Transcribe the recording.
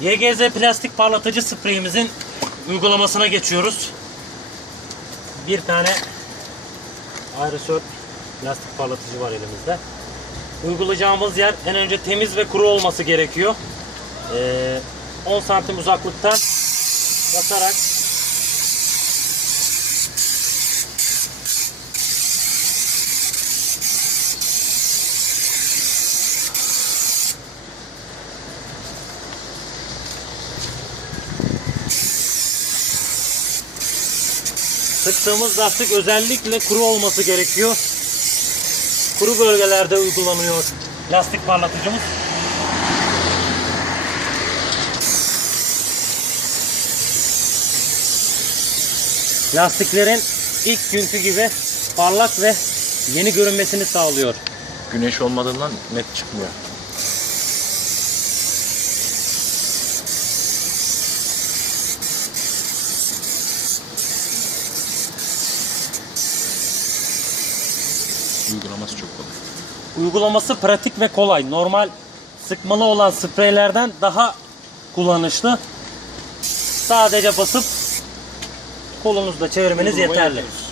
YGZ plastik parlatıcı spreyimizin uygulamasına geçiyoruz. Bir tane aerosol plastik parlatıcı var elimizde. Uygulayacağımız yer en önce temiz ve kuru olması gerekiyor. Ee, 10 santim uzaklıktan basarak Sıktığımız lastik özellikle kuru olması gerekiyor. Kuru bölgelerde uygulanıyor lastik parlatıcımız. Lastiklerin ilk günkü gibi parlak ve yeni görünmesini sağlıyor. Güneş olmadığından net çıkmıyor. Uygulaması çok kolay. Uygulaması pratik ve kolay. Normal sıkmalı olan spreylerden daha kullanışlı. Sadece basıp kolunuzla çevirmeniz Uygulamayı yeterli. yapıyoruz.